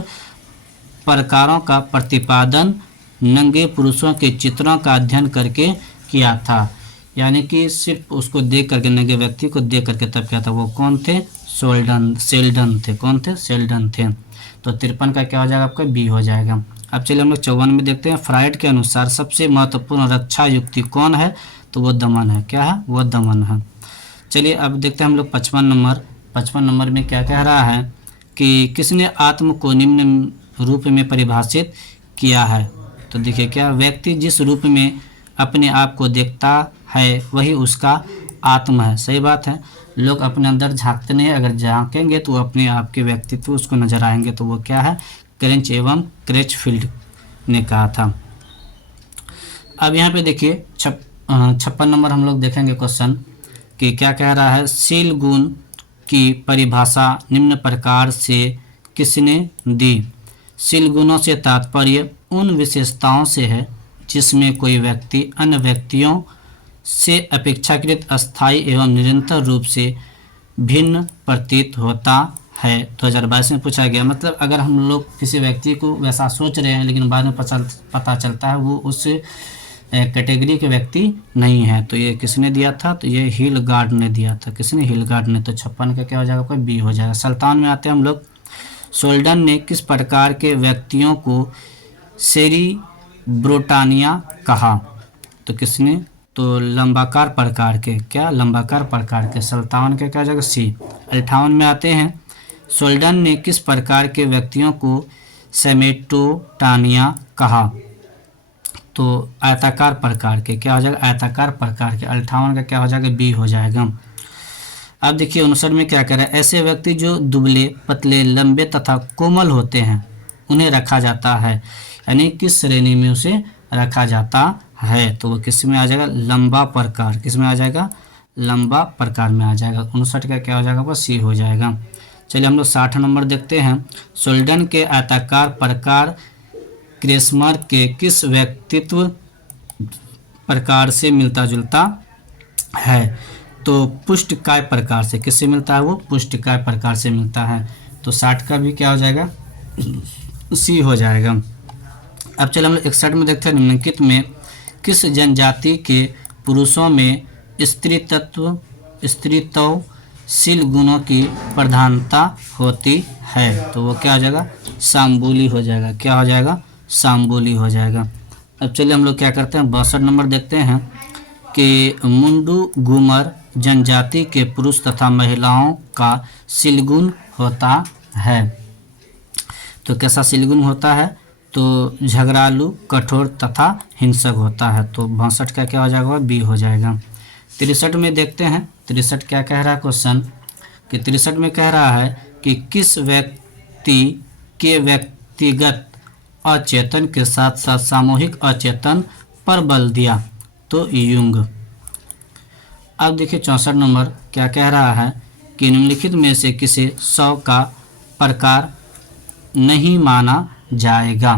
प्रकारों का प्रतिपादन नंगे पुरुषों के चित्रों का अध्ययन करके किया था? यानी कि सिर्फ उसको देख करके, नंगे व्यक्ति को देख करके तब किया था। वो कौन थे? सेल्डन थे। कौन थे? सेल्डन थे। तो 53 का क्या हो जाएगा आपका? बी हो जाएगा। अब चलिए हम लोग 54 में देखते हैं। फ्राइड के अनुसार सबसे महत्वपूर्ण रक्षा युक्ति कौन है? तो वो दमन है। क्या है? वो दमन है। चलिए अब देखते हैं हम लोग 55 नंबर। 55 नंबर में क्या कह रहा है कि किसने आत्म को निम्न रूप में परिभाषित किया है। तो देखिए क्या, व्यक्ति जिस रूप में अपने आप को देखता है वही उसका आत्मा है। सही बात है, लोग अपने अंदर झांकते नहीं, अगर झांकेंगे तो अपने आप के व्यक्तित्व उसको नजर आएंगे। तो वो क्या है, क्रेंच एवं क्रेचफील्ड ने कहा था। अब यहाँ पे देखिए 56 नंबर हम लोग देखेंगे क्वेश्चन कि क्या कह रहा है। शील गुण की परिभाषा निम्न प्रकार से किसने दी। शील गुणों से तात्पर्य उन विशेषताओं से है जिसमें कोई व्यक्ति अन्य व्यक्तियों से अपेक्षाकृत अस्थायी एवं निरंतर रूप से भिन्न प्रतीत होता है। 2022 में पूछा गया, मतलब अगर हम लोग किसी व्यक्ति को वैसा सोच रहे हैं लेकिन बाद में पता चलता है वो उस कैटेगरी के व्यक्ति नहीं है। तो ये किसने दिया था, तो ये हिलगार्ड ने दिया था। किसने, हिलगार्ड ने। तो 56 का क्या हो जाएगा, कोई बी हो जाएगा। 57 में आते हैं हम लोग। सोल्डन ने किस प्रकार के व्यक्तियों को सेरिब्रोटानिया कहा। तो किसने, तो लंबाकार प्रकार के, क्या लंबाकार प्रकार के। 57 के क्या हो जाएगा, सी। 58 में आते हैं। सोल्डन ने किस प्रकार के व्यक्तियों को सेमेटोटानिया कहा। तो आयताकार प्रकार के, क्या हो जाएगा, आयताकार प्रकार के। 58 का क्या हो जाएगा, बी हो जाएगा। अब देखिए 59 में क्या कह रहा है। ऐसे व्यक्ति जो दुबले पतले लंबे तथा कोमल होते हैं उन्हें रखा जाता है, यानी किस श्रेणी में उसे रखा जाता है। तो वो किस में आ जाएगा, लंबा प्रकार। किस में आ जाएगा, लंबा प्रकार में आ जाएगा। 59 का क्या हो जाएगा, वो सी हो जाएगा। चलिए हम लोग 60 नंबर देखते हैं। सोल्डन के आयताकार प्रकार क्रेस्मर के किस व्यक्तित्व प्रकार से मिलता जुलता है। तो पुष्टकाय प्रकार से। किससे मिलता है, वो पुष्टकाय प्रकार से मिलता है। तो 60 का भी क्या हो जाएगा, सी हो जाएगा। अब चलिए हम लोग 61 में देखते हैं। निम्नलिखित में किस जनजाति के पुरुषों में स्त्रीत्वशील गुणों की प्रधानता होती है। तो वो क्या हो जाएगा, साम्बुली हो जाएगा। क्या हो जाएगा, साम्बुली हो जाएगा। अब चलिए हम लोग क्या करते हैं, 62 नंबर देखते हैं कि मुंडू गुमर जनजाति के पुरुष तथा महिलाओं का सिलगुण होता है। तो कैसा सिलगुण होता है, तो झगड़ालू, कठोर तथा हिंसक होता है। तो 62 का क्या हो जाएगा, बी हो जाएगा। 63 में देखते हैं। 63 क्या कह रहा है क्वेश्चन कि 63 में कह रहा है कि किस व्यक्ति के व्यक्तिगत अचेतन के साथ साथ सामूहिक अचेतन पर बल दिया। तो युंग। अब देखिए 64 नंबर क्या कह रहा है कि निम्नलिखित में से किसे 100 का प्रकार नहीं माना जाएगा।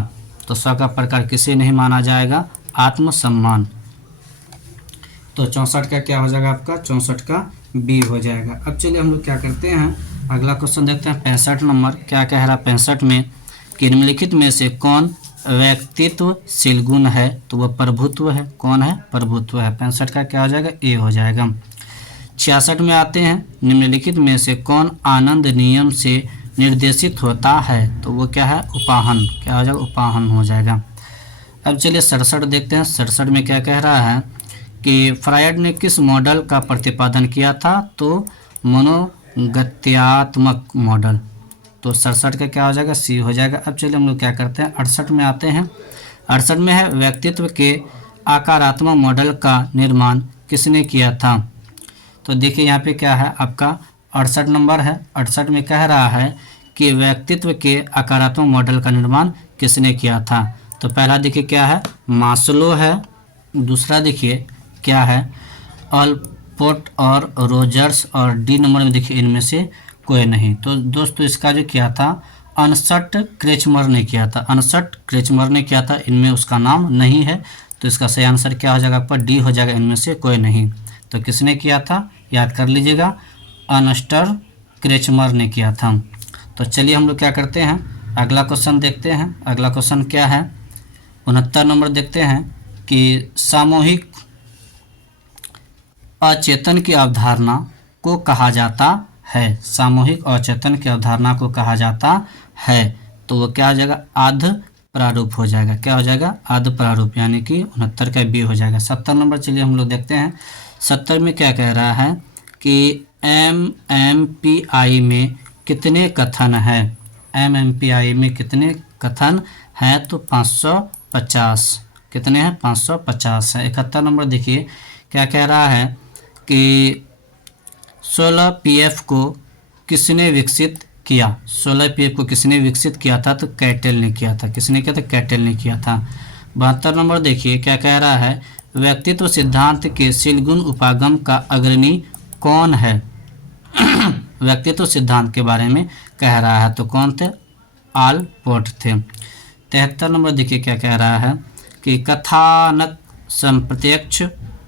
तो 100 का प्रकार किसे नहीं माना जाएगा, आत्मसम्मान। तो 64 का क्या हो जाएगा आपका, 64 का बी हो जाएगा। अब चलिए हम लोग क्या करते हैं, अगला क्वेश्चन देखते हैं। 65 नंबर क्या कह रहा है 65 में कि निम्नलिखित में से कौन व्यक्तित्वशील गुण है। तो वह प्रभुत्व है। कौन है, प्रभुत्व है। 65 का क्या हो जाएगा, ए हो जाएगा। 66 में आते हैं। निम्नलिखित में से कौन आनंद नियम से निर्देशित होता है। तो वो क्या है, उपाहन। क्या हो जाएगा, उपाहन हो जाएगा। अब चलिए 67 देखते हैं। 67 में क्या कह रहा है कि फ्रायड ने किस मॉडल का प्रतिपादन किया था। तो मनोगत्यात्मक मॉडल। तो 67 का क्या हो जाएगा, सी हो जाएगा। अब चलिए हम लोग क्या करते हैं, 68 में आते हैं। 68 में है व्यक्तित्व के आकारात्मक मॉडल का निर्माण किसने किया था। तो देखिए यहाँ पे क्या है आपका 68 नंबर है। 68 में कह रहा है कि व्यक्तित्व के आकारात्मक मॉडल का निर्माण किसने किया था। तो पहला देखिए क्या है, मास्लो है। दूसरा देखिए क्या है, ऑलपोर्ट और रोजर्स। और डी नंबर में देखिए इनमें से कोई नहीं। तो दोस्तों इसका जो किया था अर्नस्ट क्रेचमर ने किया था। अर्नस्ट क्रेचमर ने किया था, इनमें उसका नाम नहीं है। तो इसका सही आंसर क्या हो जाएगा आपका, डी हो जाएगा। इनमें से कोई नहीं। तो किसने किया था, याद कर लीजिएगा, अर्नस्ट क्रेचमर ने किया था। तो चलिए हम लोग क्या करते हैं, अगला क्वेश्चन देखते हैं। अगला क्वेश्चन क्या है, 69 नंबर देखते हैं कि सामूहिक अचेतन की अवधारणा को कहा जाता है। सामूहिक अचेतन की अवधारणा को कहा जाता है। तो वो क्या हो जाएगा, आध प्रारूप हो जाएगा। क्या हो जाएगा, आध प्रारूप, यानी कि 69 का बी हो जाएगा। 70 नंबर चलिए हम लोग देखते हैं। 70 में क्या कह रहा है कि MMPI में कितने कथन है। MMPI में कितने कथन हैं, तो 550। कितने हैं, 550 है। 71 नंबर देखिए क्या कह रहा है कि 16 PF को किसने विकसित किया। 16 PF को किसने विकसित किया था, तो कैटल ने किया था। किसने किया था, कैटल ने किया था। 72 नंबर देखिए क्या कह रहा है, व्यक्तित्व सिद्धांत के शीलगुण उपागम का अग्रणी कौन है। व्यक्तित्व सिद्धांत के बारे में कह रहा है, तो कौन थे, आलपोर्ट थे। 73 नंबर देखिए क्या कह रहा है कि कथानक संप्रत्यक्ष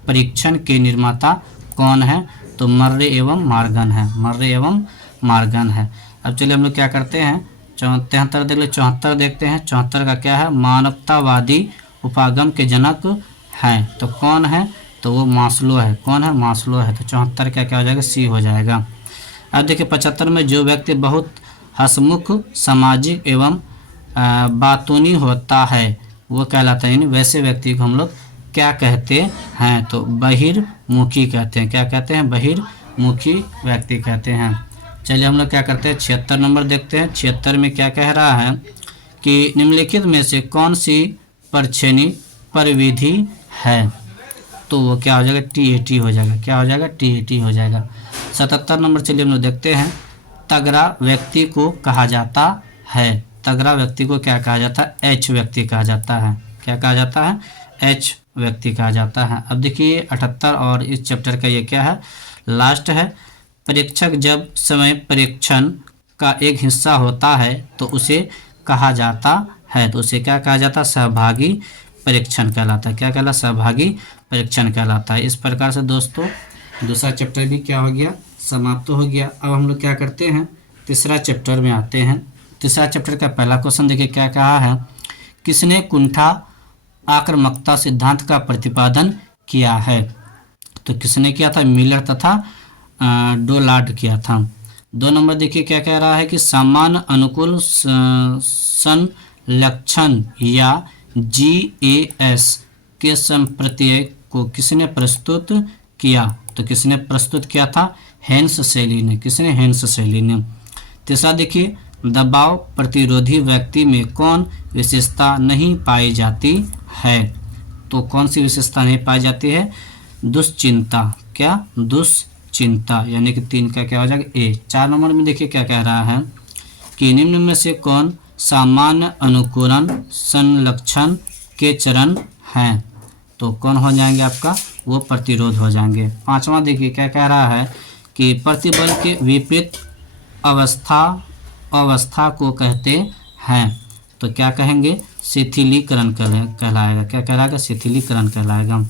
परीक्षण के निर्माता कौन है, तो मर्रे एवं मार्गन है। मर्रे एवं मार्गन है। अब चलिए हम लोग क्या करते हैं, 73 देख ले, 74 देखते हैं। 74 का क्या है, मानवतावादी उपागम के जनक हैं, तो कौन है, तो वो मास्लो है। कौन है, मास्लो है। तो 74 का क्या हो जाएगा, सी हो जाएगा। अब देखिए 75 में, जो व्यक्ति बहुत हंसमुख, सामाजिक एवं बातूनी होता है वो कहलाता है। यानी वैसे व्यक्ति को हम लोग क्या कहते हैं, तो बहिर्मुखी कहते हैं। क्या कहते हैं, बहिर्मुखी व्यक्ति कहते हैं। चलिए हम लोग क्या करते हैं, 76 नंबर देखते हैं। 76 में क्या कह रहा है कि निम्नलिखित में से कौन सी परछनी परिविधि है, तो वो क्या हो जाएगा, TAT हो जाएगा। क्या हो जाएगा, TAT हो जाएगा। 77 नंबर चलिए हम लोग देखते हैं, तगड़ा व्यक्ति को कहा जाता है। तगड़ा व्यक्ति को क्या कहा जाता है, H व्यक्ति कहा जाता है। क्या कहा जाता है, H व्यक्ति कहा जाता है। अब देखिए 78 और इस चैप्टर का ये क्या है, लास्ट है। परीक्षक जब समय परीक्षण का एक हिस्सा होता है तो उसे कहा जाता है, तो उसे क्या कहा जाता है, सहभागी परीक्षण कहलाता है। क्या कहलाता है, सहभागी परीक्षण कहलाता है। इस प्रकार से दोस्तों दूसरा चैप्टर भी क्या हो गया, समाप्त हो गया। अब हम लोग क्या करते हैं, तीसरा चैप्टर में आते हैं। तीसरा चैप्टर का पहला क्वेश्चन देखिए क्या कहा है, किसने कुंठा आक्रामकता सिद्धांत का प्रतिपादन किया है, तो किसने किया था, मिलर तथा डोलार्ड किया था। 2 नंबर देखिए क्या कह रहा है कि सामान्य अनुकूल संलक्षण या GAS के संप्रत्यय को किसने प्रस्तुत किया, तो किसने प्रस्तुत किया था, हेन्स शैली ने। किसने, हेन्स शैली ने। तीसरा देखिए, दबाव प्रतिरोधी व्यक्ति में कौन विशेषता नहीं पाई जाती है, तो कौन सी विशेषता नहीं पाई जाती है, दुश्चिंता। क्या, दुश्चिंता, यानी कि 3 का क्या हो जाएगा, A। 4 नंबर में देखिए क्या कह रहा है कि निम्न में से कौन सामान्य अनुकूलन संलक्षण के चरण हैं, तो कौन हो जाएंगे आपका, वो प्रतिरोध हो जाएंगे। 5वां देखिए क्या कह रहा है कि प्रतिबल के विपरीत अवस्था को कहते हैं, तो क्या कहेंगे, शिथिलीकरण कहलाएगा। क्या कहलाएगा, शिथिलीकरण कहलाएगा।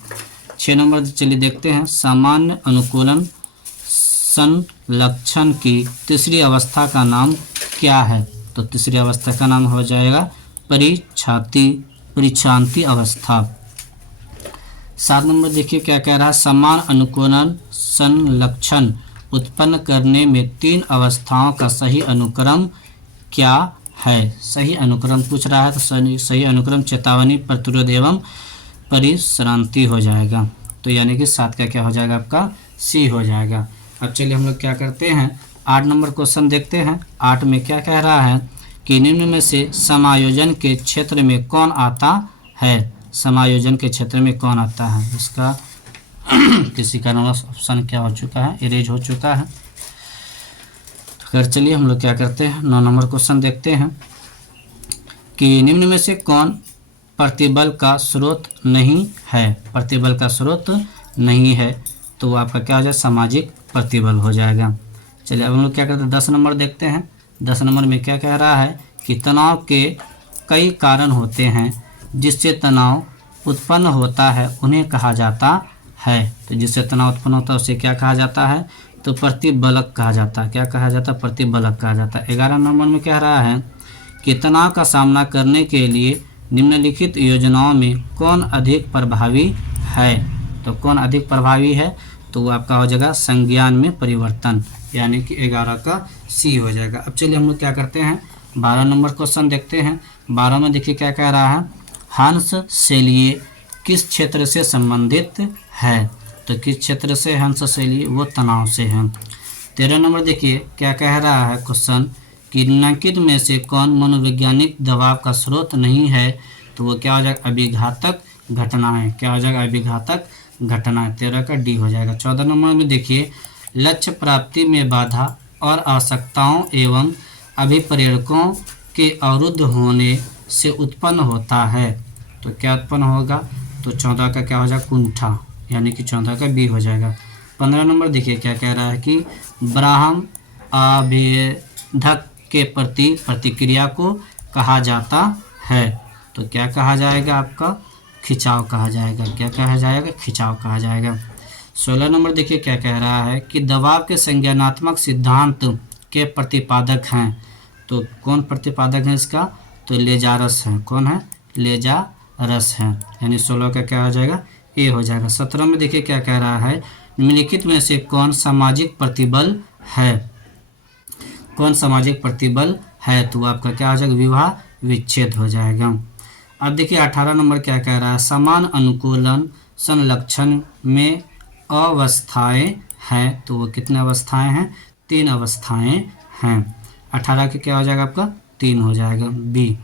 6 नंबर चलिए देखते हैं, सामान्य अनुकूलन संलक्षण की तीसरी अवस्था का नाम क्या है, तो तीसरी अवस्था का नाम हो जाएगा परिक्षांति अवस्था। 7 नंबर देखिए क्या कह रहा है, समान अनुकूलन संलक्षण उत्पन्न करने में 3 अवस्थाओं का सही अनुक्रम क्या है। सही अनुक्रम पूछ रहा है, तो सही अनुक्रम चेतावनी, प्रतिरोध एवं परिश्रांति हो जाएगा। तो यानी कि 7 का क्या हो जाएगा, आपका C हो जाएगा। अब चलिए हम लोग क्या करते हैं, 8 नंबर क्वेश्चन देखते हैं। 8 में क्या कह रहा है कि निम्न में से समायोजन के क्षेत्र में कौन आता है। समायोजन के क्षेत्र में कौन आता है, इसका किसी का ऑप्शन क्या हो चुका है, इरेज हो चुका है। तो खैर चलिए हम लोग क्या करते हैं, 9 नंबर क्वेश्चन देखते हैं कि निम्न में से कौन प्रतिबल का स्रोत नहीं है। प्रतिबल का स्रोत नहीं है, तो वो आपका क्या हो जाएगा, सामाजिक प्रतिबल हो जाएगा। चलिए अब हम लोग क्या करते हैं, 10 नंबर देखते हैं। 10 नंबर में क्या कह रहा है कि तनाव के कई कारण होते हैं, जिससे तनाव उत्पन्न होता है उन्हें कहा जाता है। तो जिससे तनाव उत्पन्न होता है उसे क्या कहा जाता है, तो प्रतिबलक कहा जाता है। क्या कहा जाता है, प्रतिबलक कहा जाता है। 11 नंबर में कह रहा है कि तनाव का सामना करने के लिए निम्नलिखित योजनाओं में कौन अधिक प्रभावी है। तो कौन अधिक प्रभावी है, तो वो आपका हो जाएगा संज्ञान में परिवर्तन, यानी कि 11 का C हो जाएगा। अब चलिए हम लोग क्या करते हैं, 12 नंबर क्वेश्चन देखते हैं। 12 में देखिए क्या कह रहा है, हंस शैलीय किस क्षेत्र से संबंधित है। तो किस क्षेत्र से हंस शैलीय, वो तनाव से है। 13 नंबर देखिए क्या कह रहा है क्वेश्चन कि निम्नलिखित में से कौन मनोवैज्ञानिक दबाव का स्रोत नहीं है, तो वो क्या हो जाएगा, अभिघातक घटनाएं। क्या हो जाएगा, अभिघातक घटनाएं। 13 का डी हो जाएगा। 14 नंबर में देखिए, लक्ष्य प्राप्ति में बाधा और आवश्यकताओं एवं अभिप्रेरकों के अवरुद्ध होने से उत्पन्न होता है, तो क्या उत्पन्न होगा, तो 14 का क्या हो जाएगा, कुंठा, यानी कि 14 का बी हो जाएगा। 15 नंबर देखिए क्या कह रहा है कि ब्राह्म आवेदक के प्रति प्रतिक्रिया को कहा जाता है, तो क्या कहा जाएगा, आपका खिंचाव कहा जाएगा। क्या कहा जाएगा, खिंचाव कहा जाएगा। 16 नंबर देखिए क्या कह रहा है कि दबाव के संज्ञानात्मक सिद्धांत के प्रतिपादक हैं, तो कौन प्रतिपादक है इसका, तो लेजारस है। कौन है, लेजारस है, यानी 16 का क्या हो जाएगा, ए हो जाएगा। 17 में देखिए क्या कह रहा है, निम्नलिखित में से कौन सामाजिक प्रतिबल है, कौन सामाजिक प्रतिबल है, तो आपका क्या हो जाएगा, विवाह विच्छेद हो जाएगा। अब देखिए 18 नंबर क्या कह रहा है, समान अनुकूलन संलक्षण में अवस्थाएं हैं, तो वो कितने अवस्थाएं हैं, 3 अवस्थाएं हैं। 18 के क्या हो जाएगा, आपका 3 हो जाएगा, बी।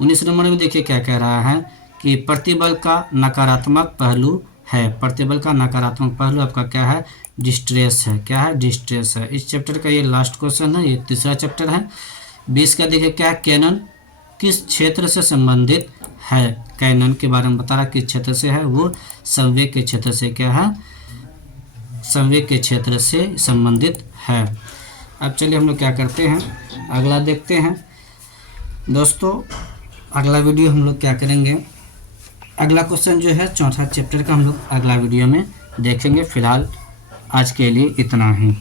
19 नंबर में देखिए क्या कह रहा है कि प्रतिबल का नकारात्मक पहलू है, प्रतिबल का नकारात्मक पहलू आपका क्या है, डिस्ट्रेस है। क्या है, डिस्ट्रेस है। इस चैप्टर का ये लास्ट क्वेश्चन है, ये तीसरा चैप्टर है। 20 का देखिए क्या, कैनन किस क्षेत्र से संबंधित है, कैनन के बारे में बता रहा, किस क्षेत्र से है, वो संवेग के क्षेत्र से, क्या है, संवेग के क्षेत्र से संबंधित है। अब चलिए हम लोग क्या करते हैं, अगला देखते हैं दोस्तों। अगला वीडियो हम लोग क्या करेंगे, अगला क्वेश्चन जो है चौथा चैप्टर का हम लोग अगला वीडियो में देखेंगे। फिलहाल आज के लिए इतना ही।